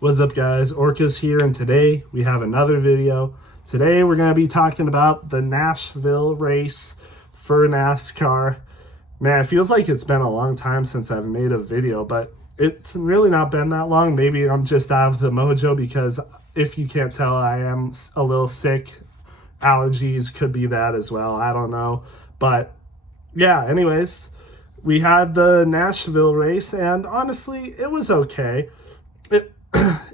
What's up, guys? Orcas here, and today we have another video. Today we're going to be talking about the Nashville race for NASCAR. Man, it feels like it's been a long time since I've made a video, but it's really not been that long. Maybe I'm just out of the mojo because if you can't tell, I am a little sick. Allergies could be that as well. I don't know. But yeah, anyways, we had the Nashville race, and honestly, it was okay. It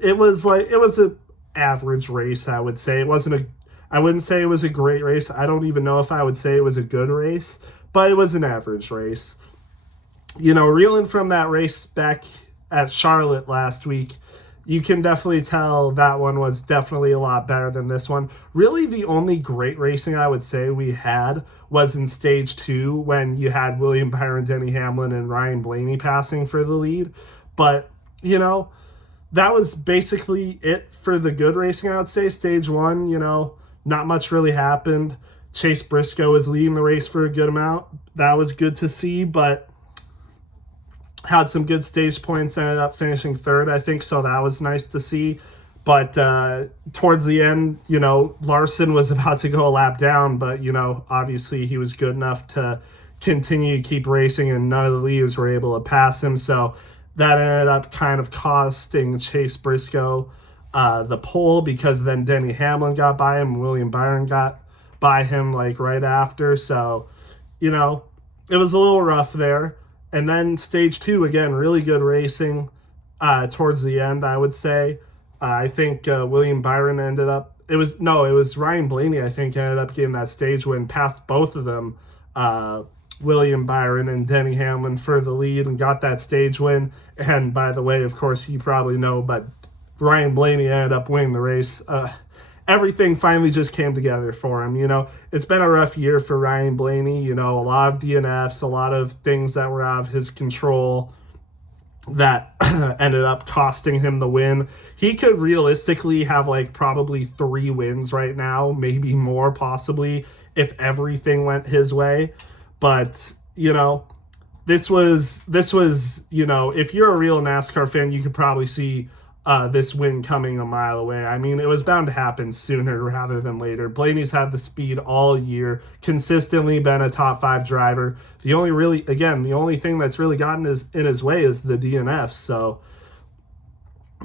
it was a average race, I would say. I wouldn't say it was a great race. I don't even know if I would say it was a good race, but it was an average race. Reeling from that race back at Charlotte last week, you can definitely tell that one was definitely a lot better than this one. Really, the only great racing I would say we had was in stage 2 when you had William Byron, Denny Hamlin, and Ryan Blaney passing for the lead. But, that was basically it for the good racing, I would say. Stage 1, not much really happened. Chase Briscoe was leading the race for a good amount. That was good to see, but had some good stage points, ended up finishing third, I think, so that was nice to see. But towards the end, Larson was about to go a lap down, but, obviously he was good enough to continue to keep racing, and none of the leaders were able to pass him, so that ended up kind of costing Chase Briscoe the pole, because then Denny Hamlin got by him, William Byron got by him right after. So, it was a little rough there. And then stage 2, again, really good racing towards the end, I would say. I think William Byron it was Ryan Blaney, I think, ended up getting that stage win past both of them. William Byron and Denny Hamlin for the lead and got that stage win. And by the way, of course, you probably know, but Ryan Blaney ended up winning the race. Everything finally just came together for him. It's been a rough year for Ryan Blaney. A lot of DNFs, a lot of things that were out of his control that ended up costing him the win. He could realistically have probably 3 wins right now, maybe more possibly, if everything went his way. But, this was, if you're a real NASCAR fan, you could probably see this win coming a mile away. I mean, it was bound to happen sooner rather than later. Blaney's had the speed all year, consistently been a top 5 driver. The only thing that's really gotten in his way is the DNF. So,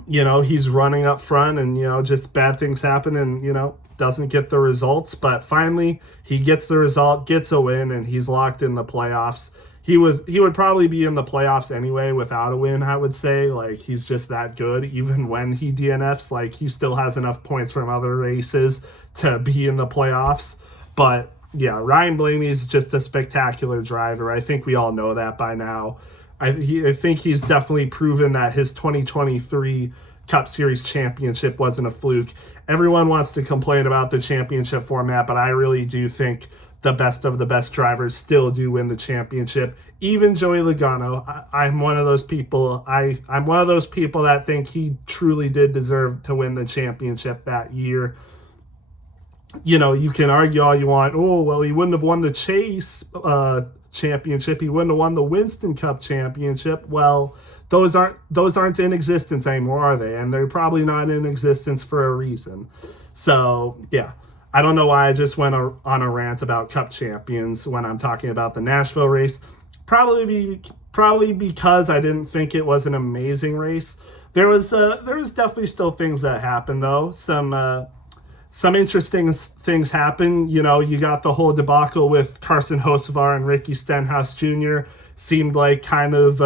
he's running up front and, just bad things happen and, doesn't get the results. But finally, he gets the result, gets a win, and he's locked in the playoffs. He would probably be in the playoffs anyway without a win, I would say. He's just that good. Even when he DNFs, he still has enough points from other races to be in the playoffs. But yeah, Ryan Blaney is just a spectacular driver. I think we all know that by now. I think he's definitely proven that his 2023 Cup Series championship wasn't a fluke. Everyone wants to complain about the championship format, but I really do think the best of the best drivers still do win the championship. Even Joey Logano, I'm one of those people. I'm one of those people that think he truly did deserve to win the championship that year. You can argue all you want. Oh, well, he wouldn't have won the Chase championship. He wouldn't have won the Winston Cup championship. Well, those aren't in existence anymore, are they? And they're probably not in existence for a reason. So, yeah. I don't know why I just went on a rant about Cup champions when I'm talking about the Nashville race. Probably because I didn't think it was an amazing race. There was definitely still things that happened, though. Some interesting things happened. You got the whole debacle with Carson Hocevar and Ricky Stenhouse Jr. Seemed like kind of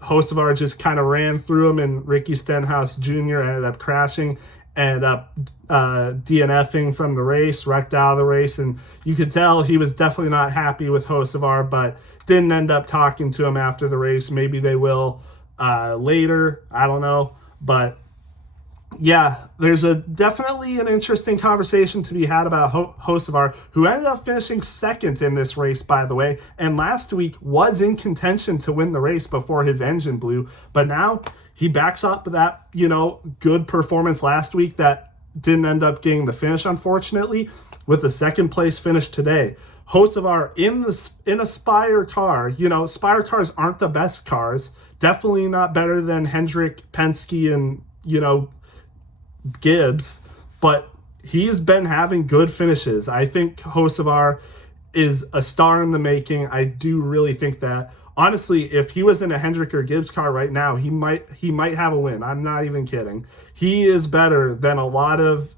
Hocevar just kind of ran through him, and Ricky Stenhouse Jr. ended up crashing, ended up DNFing from the race, wrecked out of the race, and you could tell he was definitely not happy with Hocevar, but didn't end up talking to him after the race. Maybe they will later. I don't know. But yeah, there's definitely an interesting conversation to be had about Hocevar, who ended up finishing second in this race, by the way, and last week was in contention to win the race before his engine blew. But now he backs up that, good performance last week that didn't end up getting the finish, unfortunately, with a second place finish today. Hocevar in a Spire car. Spire cars aren't the best cars. Definitely not better than Hendrick, Penske, and Gibbs, but he's been having good finishes. I think Hocevar is a star in the making. I do really think that. Honestly, if he was in a Hendrick or Gibbs car right now, he might have a win. I'm not even kidding. He is better than a lot of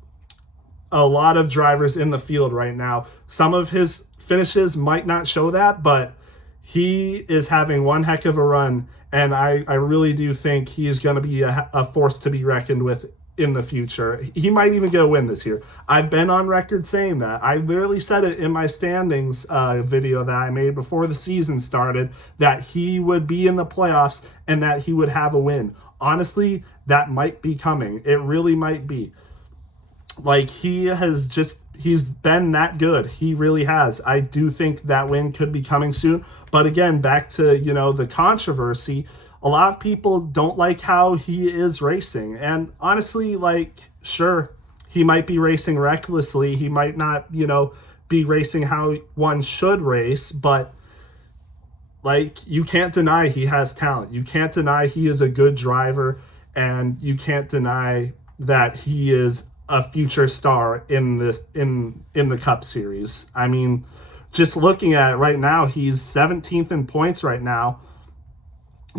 drivers in the field right now. Some of his finishes might not show that, but he is having one heck of a run, and I really do think he is going to be a force to be reckoned with in the future. He might even get a win this year. I've been on record saying that. I literally said it in my standings video that I made before the season started, that he would be in the playoffs and that he would have a win. Honestly, that might be coming. It really might be. Like, he's been that good. He really has. I do think that win could be coming soon. But again, back to, the controversy, a lot of people don't like how he is racing. And honestly, sure, he might be racing recklessly. He might not, be racing how one should race, but you can't deny he has talent. You can't deny he is a good driver, and you can't deny that he is a future star in the Cup Series. I mean, just looking at it right now, he's 17th in points right now.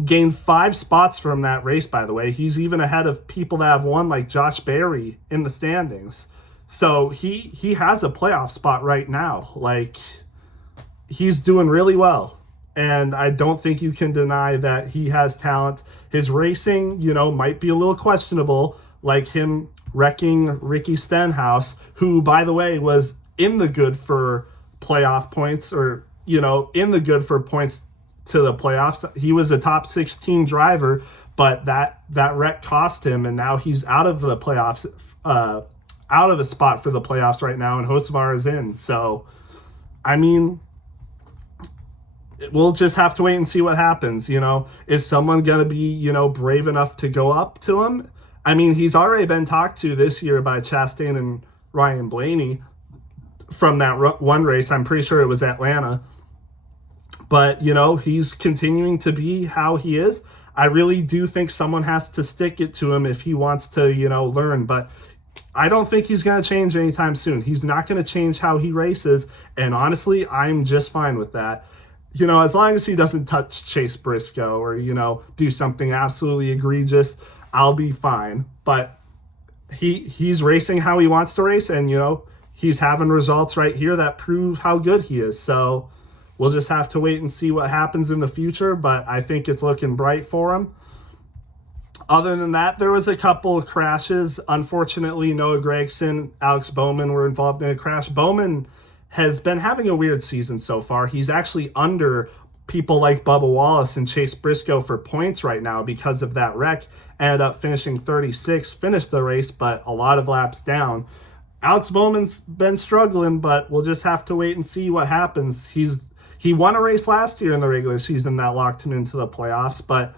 Gained 5 spots from that race, by the way. He's even ahead of people that have won, like Josh Berry, in the standings. So he has a playoff spot right now. He's doing really well. And I don't think you can deny that he has talent. His racing, might be a little questionable, like him wrecking Ricky Stenhouse, who, by the way, was in the good for playoff points, or, in the good for points to the playoffs. He was a top 16 driver, but that wreck cost him, and now he's out of the playoffs, out of a spot for the playoffs right now, and Hocevar is in. So, I mean, we'll just have to wait and see what happens. Is someone going to be, brave enough to go up to him? I mean, he's already been talked to this year by Chastain and Ryan Blaney from that one race. I'm pretty sure it was Atlanta. But, he's continuing to be how he is. I really do think someone has to stick it to him if he wants to, learn. But I don't think he's going to change anytime soon. He's not going to change how he races. And honestly, I'm just fine with that. As long as he doesn't touch Chase Briscoe or, do something absolutely egregious, I'll be fine. But he's racing how he wants to race. And, he's having results right here that prove how good he is. So we'll just have to wait and see what happens in the future, but I think it's looking bright for him. Other than that, there was a couple of crashes. Unfortunately, Noah Gragson, Alex Bowman were involved in a crash. Bowman has been having a weird season so far. He's actually under people like Bubba Wallace and Chase Briscoe for points right now because of that wreck. Ended up finishing 36, finished the race, but a lot of laps down. Alex Bowman's been struggling, but we'll just have to wait and see what happens. He won a race last year in the regular season that locked him into the playoffs, but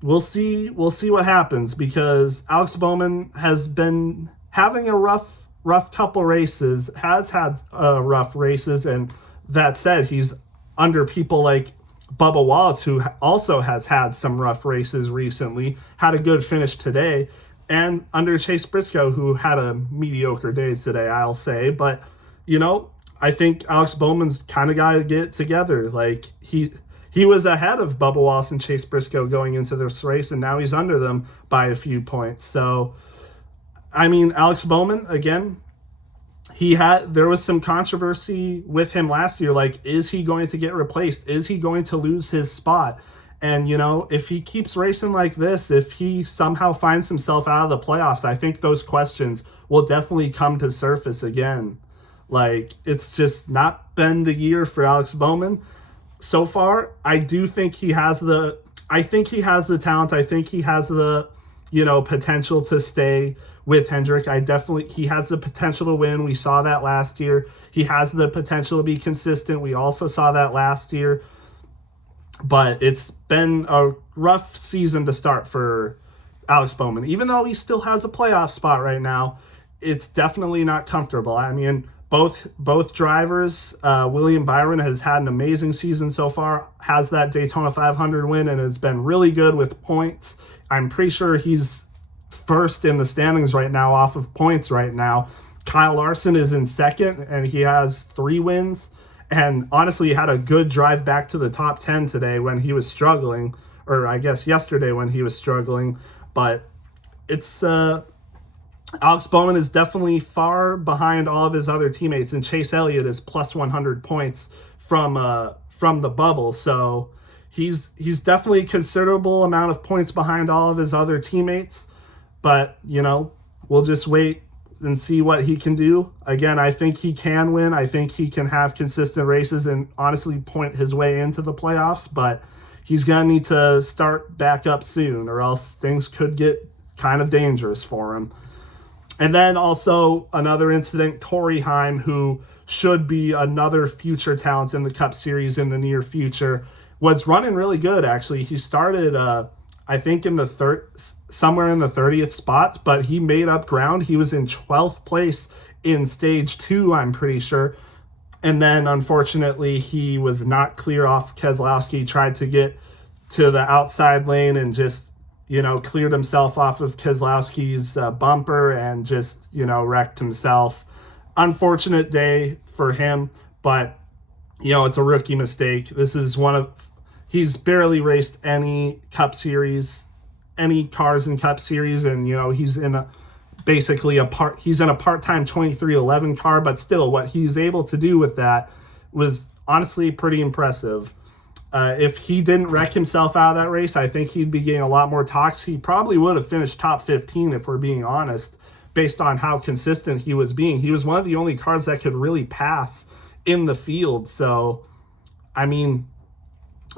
we'll see what happens, because Alex Bowman has been having a rough couple races, has had rough races, and that said, he's under people like Bubba Wallace, who also has had some rough races recently, had a good finish today, and under Chase Briscoe, who had a mediocre day today, I'll say. But, I think Alex Bowman's kind of got to get it together. He was ahead of Bubba Wallace and Chase Briscoe going into this race, and now he's under them by a few points. So, I mean, Alex Bowman, again, there was some controversy with him last year. Is he going to get replaced? Is he going to lose his spot? And, if he keeps racing like this, if he somehow finds himself out of the playoffs, I think those questions will definitely come to surface again. It's just not been the year for Alex Bowman so far. I do think he has the talent. I think he has the, potential to stay with Hendrick. He has the potential to win. We saw that last year. He has the potential to be consistent. We also saw that last year. But it's been a rough season to start for Alex Bowman. Even though he still has a playoff spot right now, it's definitely not comfortable. I mean, both drivers, William Byron has had an amazing season so far, has that Daytona 500 win, and has been really good with points. I'm pretty sure he's first in the standings right now off of points right now. Kyle Larson is in second, and he has 3 wins. And honestly, he had a good drive back to the top 10 today when he was struggling, or I guess yesterday when he was struggling. But it's Alex Bowman is definitely far behind all of his other teammates, and Chase Elliott is plus 100 points from the bubble. So he's definitely a considerable amount of points behind all of his other teammates. But, we'll just wait and see what he can do. Again, I think he can win. I think he can have consistent races and honestly point his way into the playoffs, but he's going to need to start back up soon, or else things could get kind of dangerous for him. And then also another incident, Corey Heim, who should be another future talent in the Cup Series in the near future, was running really good, actually. He started, I think, in the somewhere in the 30th spot, but he made up ground. He was in 12th place in stage 2, I'm pretty sure. And then, unfortunately, he was not clear off Keselowski, tried to get to the outside lane and just, cleared himself off of Keselowski's bumper and just, wrecked himself. Unfortunate day for him, but, it's a rookie mistake. This is he's barely raced any Cup Series, any cars in Cup Series, and, he's in he's in a part-time 2311 car, but still what he's able to do with that was honestly pretty impressive. If he didn't wreck himself out of that race, I think he'd be getting a lot more talks. He probably would have finished top 15 if we're being honest, based on how consistent he was being. He was one of the only cars that could really pass in the field. So, I mean,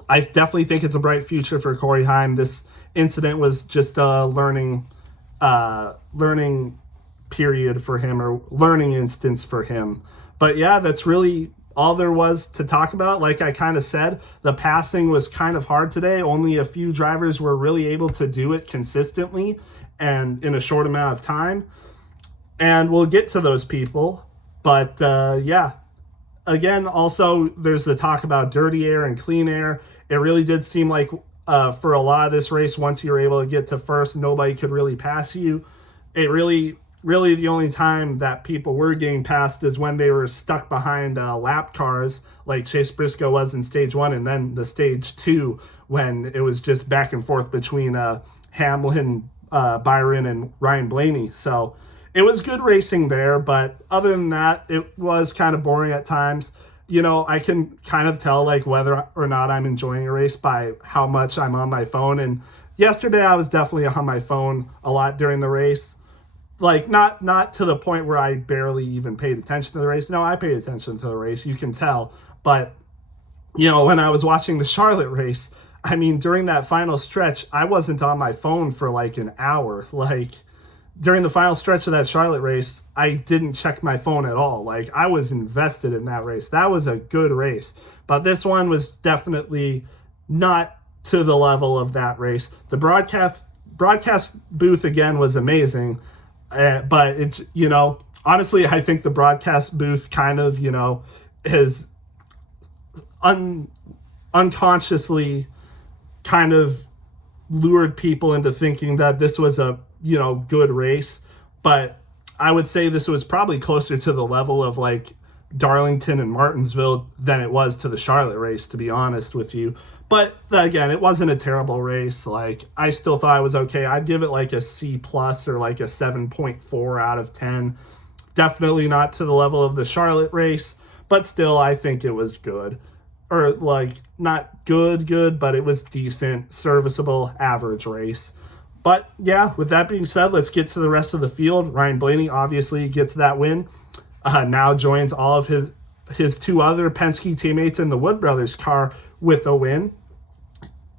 I definitely think it's a bright future for Corey Heim. This incident was just a learning period for him, or learning instance for him. But yeah, that's really all there was to talk about. Like I kind of said, the passing was kind of hard today. Only a few drivers were really able to do it consistently and in a short amount of time. And we'll get to those people. But yeah, again, also there's the talk about dirty air and clean air. It really did seem like for a lot of this race, once you were able to get to first, nobody could really pass you. It really the only time that people were getting passed is when they were stuck behind lap cars, like Chase Briscoe was in stage 1, and then the stage 2 when it was just back and forth between Hamlin, Byron, and Ryan Blaney. So it was good racing there, but other than that, it was kind of boring at times. I can kind of tell like whether or not I'm enjoying a race by how much I'm on my phone. And yesterday I was definitely on my phone a lot during the race. Like not to the point where I barely even paid attention to the race. No, I paid attention to the race. You can tell. But, when I was watching the Charlotte race, I mean, during that final stretch, I wasn't on my phone for like an hour. Like, during the final stretch of that Charlotte race, I didn't check my phone at all. Like, I was invested in that race. That was a good race. But this one was definitely not to the level of that race. The broadcast booth, again, was amazing. But it's, honestly, I think the broadcast booth kind of, has unconsciously kind of lured people into thinking that this was a, good race. But I would say this was probably closer to the level of like Darlington and Martinsville than it was to the Charlotte race, to be honest with you. But again, it wasn't a terrible race. Like, I still thought it was okay. I'd give it like a C+ or like a 7.4 out of 10. Definitely not to the level of the Charlotte race, but still I think it was good. Or like not good, but it was decent, serviceable, average race. But yeah, with that being said, let's get to the rest of the field. Ryan Blaney obviously gets that win. Now joins all of his 2 other Penske teammates in the Wood Brothers car with a win.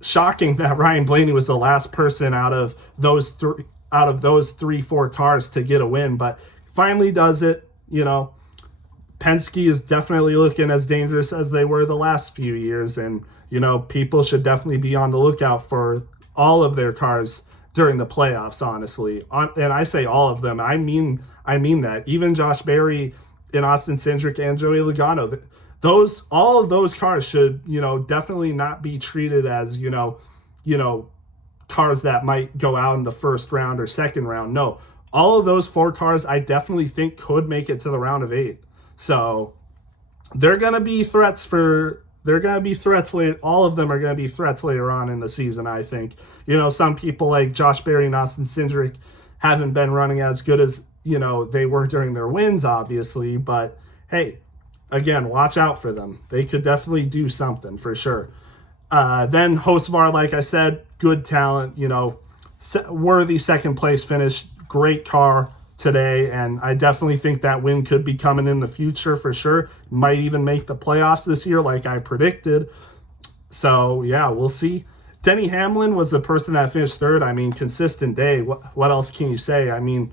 Shocking that Ryan Blaney was the last person out of those 3-4 cars to get a win, but finally does it. Penske is definitely looking as dangerous as they were the last few years, and people should definitely be on the lookout for all of their cars during the playoffs, honestly. And I say all of them. I mean that. Even Josh Berry and Austin Cindric and Joey Logano, all of those cars should, definitely not be treated as, cars that might go out in the first round or second round. No, all of those 4 cars I definitely think could make it to the round of 8. So they're going to be threats later. All of them are going to be threats later on in the season, I think. Some people like Josh Berry and Austin Cindric haven't been running as good as, they were during their wins, obviously. But, hey, again, watch out for them. They could definitely do something for sure. Then Hocevar, like I said, good talent, worthy second place finish, great car today, and I definitely think that win could be coming in the future for sure. Might even make the playoffs this year like I predicted. So, yeah, we'll see. Denny Hamlin was the person that finished third. I mean, consistent day. What else can you say? I mean,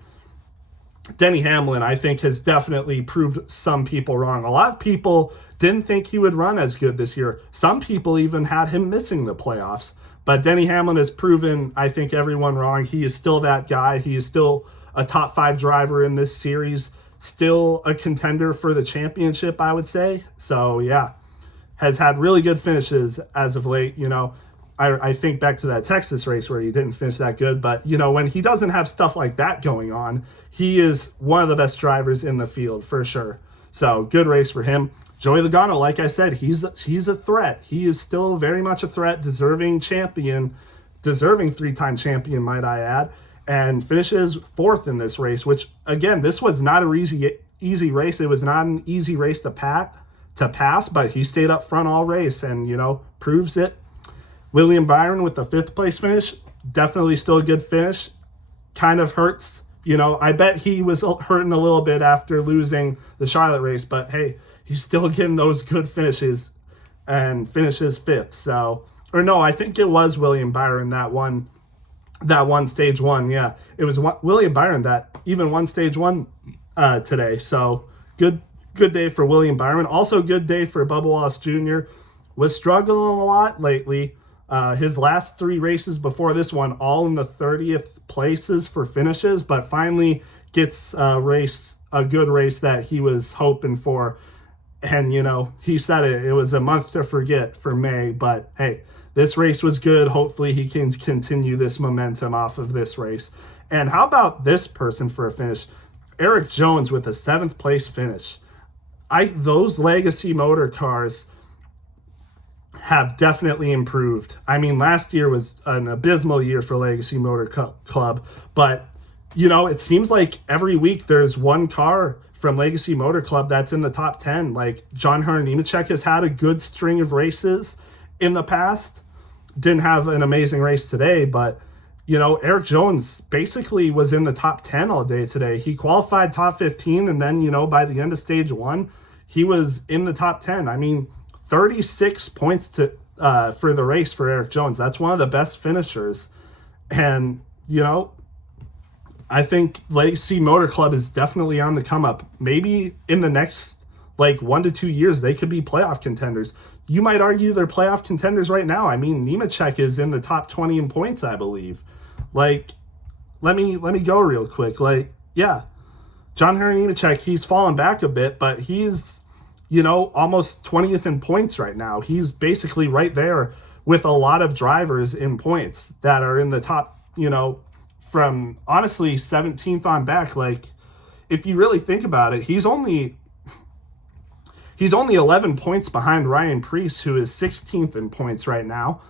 Denny Hamlin, I think, has definitely proved some people wrong. A lot of people didn't think he would run as good this year. Some people even had him missing the playoffs. But Denny Hamlin has proven, I think, everyone wrong. He is still that guy. He is still a top 5 driver in this series. Still a contender for the championship, I would say. So, yeah, has had really good finishes as of late. I think back to that Texas race where he didn't finish that good. But, when he doesn't have stuff like that going on, he is one of the best drivers in the field for sure. So, good race for him. Joey Logano, like I said, he's a threat. He is still very much a threat, deserving 3-time champion, might I add, and finishes 4th in this race, which, again, this was not an easy race. It was not an easy race to pass, but he stayed up front all race and, proves it. William Byron with the 5th place finish, definitely still a good finish. Kind of hurts. I bet he was hurting a little bit after losing the Charlotte race, but hey, he's still getting those good finishes and finishes 5th. So, or no, I think it was William Byron that won stage 1. Yeah, it was William Byron that even won stage 1 today. So good day for William Byron. Also good day for Bubba Wallace Jr. Was struggling a lot lately. His last 3 races before this one, all in the 30th places for finishes, but finally gets a good race that he was hoping for. And, he said it was a month to forget for May, but hey, this race was good. Hopefully he can continue this momentum off of this race. And how about this person for a finish? Eric Jones with a 7th place finish. Those legacy motor cars have definitely improved. I mean, last year was an abysmal year for Legacy Motor Club, but, it seems like every week there's one car from Legacy Motor Club that's in the top 10. Like, John Hunter Nemechek has had a good string of races in the past. Didn't have an amazing race today, but, Eric Jones basically was in the top 10 all day today. He qualified top 15, and then, by the end of stage 1, he was in the top 10. I mean, 36 points for the race for Eric Jones. That's one of the best finishers. And, I think Legacy Motor Club is definitely on the come up. Maybe in the next 1 to 2 years, they could be playoff contenders. You might argue they're playoff contenders right now. I mean, Nemechek is in the top 20 in points, I believe. Let me go real quick. John Hunter Nemechek, he's fallen back a bit, but he's almost 20th in points right now. He's basically right there with a lot of drivers in points that are in the top, from honestly 17th on back. If you really think about it, he's only 11 points behind Ryan Preece, who is 16th in points right now.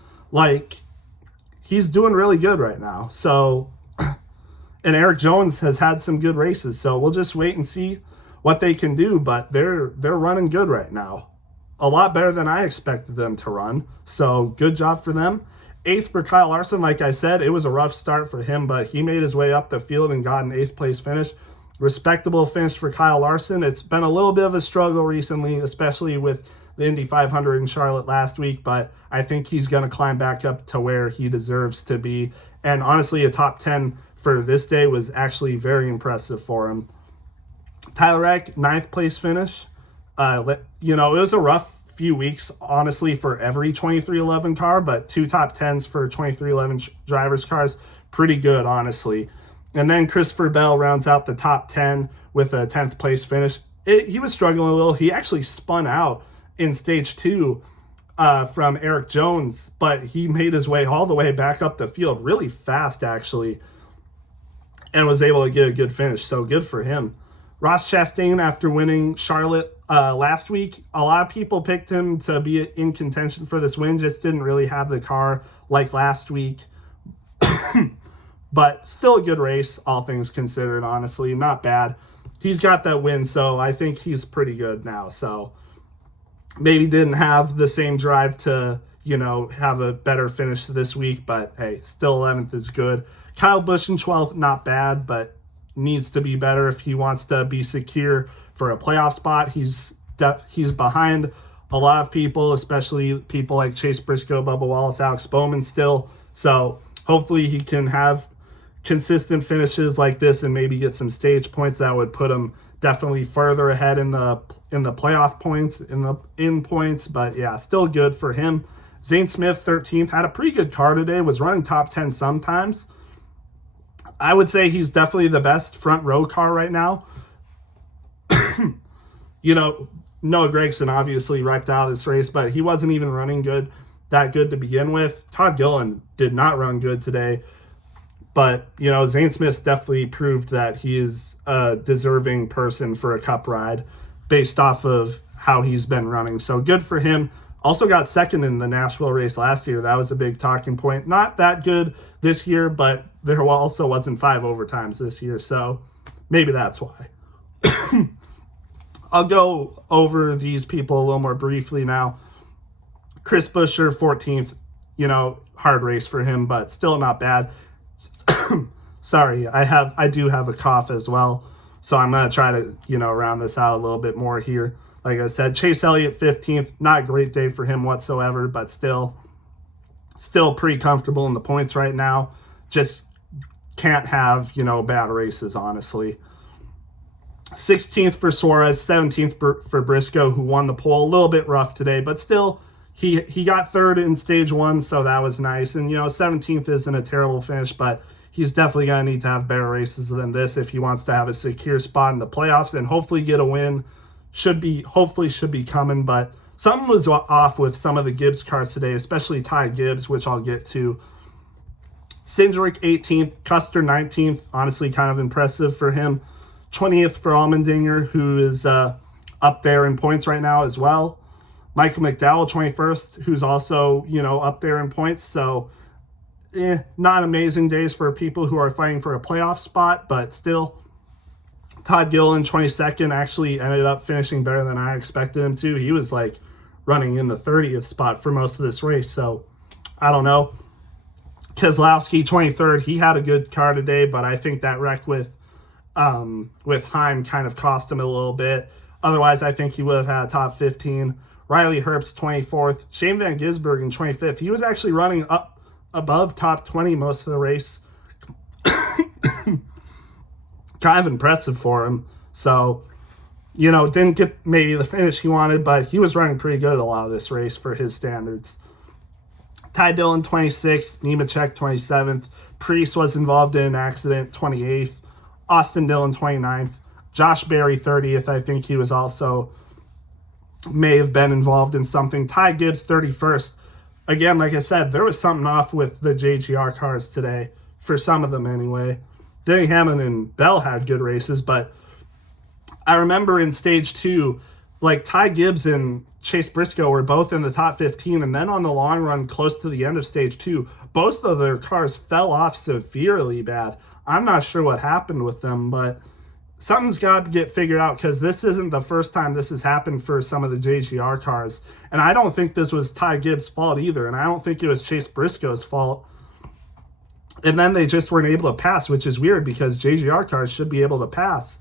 He's doing really good right now. So, and Eric Jones has had some good races. So we'll just wait and see what they can do, but they're running good right now. A lot better than I expected them to run. So good job for them. 8th for Kyle Larson. Like I said, it was a rough start for him, but he made his way up the field and got an 8th place finish. Respectable finish for Kyle Larson. It's been a little bit of a struggle recently, especially with the Indy 500 in Charlotte last week, but I think he's going to climb back up to where he deserves to be. And honestly, a top 10 for this day was actually very impressive for him. Tyler Reddick, 9th place finish. It was a rough few weeks, honestly, for every 2311 car, but 2 top 10s for 2311 drivers' cars, pretty good, honestly. And then Christopher Bell rounds out the top 10 with a 10th place finish. He was struggling a little. He actually spun out in stage 2 from Eric Jones, but he made his way all the way back up the field really fast, actually, and was able to get a good finish. So good for him. Ross Chastain, after winning Charlotte last week, a lot of people picked him to be in contention for this win, just didn't really have the car like last week. But still a good race, all things considered, honestly. Not bad. He's got that win, so I think he's pretty good now. So maybe didn't have the same drive to, have a better finish this week, but hey, still 11th is good. Kyle Busch in 12th, not bad, but needs to be better if he wants to be secure for a playoff spot. He's behind a lot of people, especially people like Chase Briscoe, Bubba Wallace, Alex Bowman still. So hopefully he can have consistent finishes like this and maybe get some stage points that would put him definitely further ahead in the playoff points, in points. But yeah, still good for him. Zane Smith, 13th, had a pretty good car today, was running top 10 sometimes. I would say he's definitely the best front row car right now. Noah Gragson obviously wrecked out of this race, but he wasn't even running that good to begin with. Todd Gilliland did not run good today. But, Zane Smith definitely proved that he is a deserving person for a cup ride based off of how he's been running. So good for him. Also got second in the Nashville race last year. That was a big talking point. Not that good this year, but there also wasn't 5 overtimes this year. So maybe that's why. I'll go over these people a little more briefly now. Chris Buescher, 14th. Hard race for him, but still not bad. Sorry, I do have a cough as well, so I'm going to try to, round this out a little bit more here. Like I said, Chase Elliott, 15th, not a great day for him whatsoever, but still pretty comfortable in the points right now. Just can't have, bad races, honestly. 16th for Suarez, 17th for Briscoe, who won the pole. A little bit rough today, but still, he got third in stage 1, so that was nice. And, 17th isn't a terrible finish, but he's definitely going to need to have better races than this if he wants to have a secure spot in the playoffs and hopefully get a win. Hopefully should be coming, but something was off with some of the Gibbs cars today, especially Ty Gibbs, which I'll get to. Cindric, 18th. Custer, 19th. Honestly, kind of impressive for him. 20th for Allmendinger, who is up there in points right now as well. Michael McDowell, 21st, who's also, up there in points. So, not amazing days for people who are fighting for a playoff spot, but still. Todd Gilliland, 22nd, actually ended up finishing better than I expected him to. He was, running in the 30th spot for most of this race. So, I don't know. Keselowski, 23rd. He had a good car today, but I think that wreck with Heim kind of cost him a little bit. Otherwise, I think he would have had a top 15. Riley Herbst, 24th. Shane Van Gisbergen, 25th. He was actually running up above top 20 most of the race. Kind of impressive for him. So, didn't get maybe the finish he wanted, but he was running pretty good a lot of this race for his standards. Ty Dillon, 26th. Nemechek, 27th. Priest was involved in an accident, 28th. Austin Dillon, 29th. Josh Berry, 30th. I think he was also may have been involved in something. Ty Gibbs, 31st. Again, like I said, there was something off with the JGR cars today, for some of them anyway. Denny Hamlin and Bell had good races, but I remember in stage 2, Ty Gibbs and Chase Briscoe were both in the top 15, and then on the long run, close to the end of stage 2, both of their cars fell off severely bad. I'm not sure what happened with them, but something's got to get figured out because this isn't the first time this has happened for some of the JGR cars. And I don't think this was Ty Gibbs' fault either, and I don't think it was Chase Briscoe's fault. And then they just weren't able to pass, which is weird because JGR cars should be able to pass.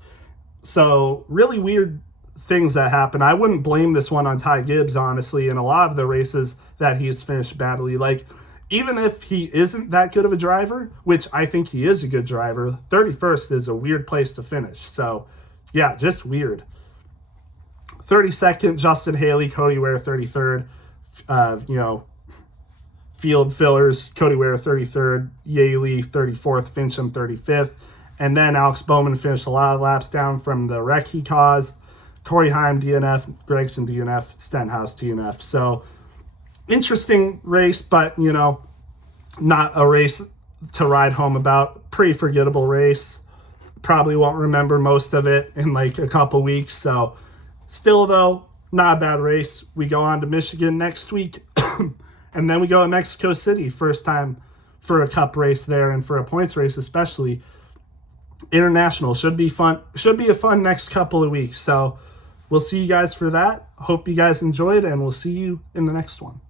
So really weird things that happen. I wouldn't blame this one on Ty Gibbs, honestly, in a lot of the races that he's finished badly. Even if he isn't that good of a driver, which I think he is a good driver, 31st is a weird place to finish. So, yeah, just weird. 32nd, Justin Haley, Cody Ware, 33rd. Field fillers, Cody Ware, 33rd. Yaley, 34th. Fincham, 35th. And then Alex Bowman finished a lot of laps down from the wreck he caused. Corey Heim, DNF. Gregson, DNF. Stenhouse, DNF. So, interesting race, but, you know, not a race to ride home about. Pretty forgettable race. Probably won't remember most of it in like a couple weeks. So still, though, not a bad race. We go on to Michigan next week. And then we go to Mexico City. First time for a cup race there, and for a points race especially. International should be fun. Should be a fun next couple of weeks. So we'll see you guys for that. Hope you guys enjoyed, and we'll see you in the next one.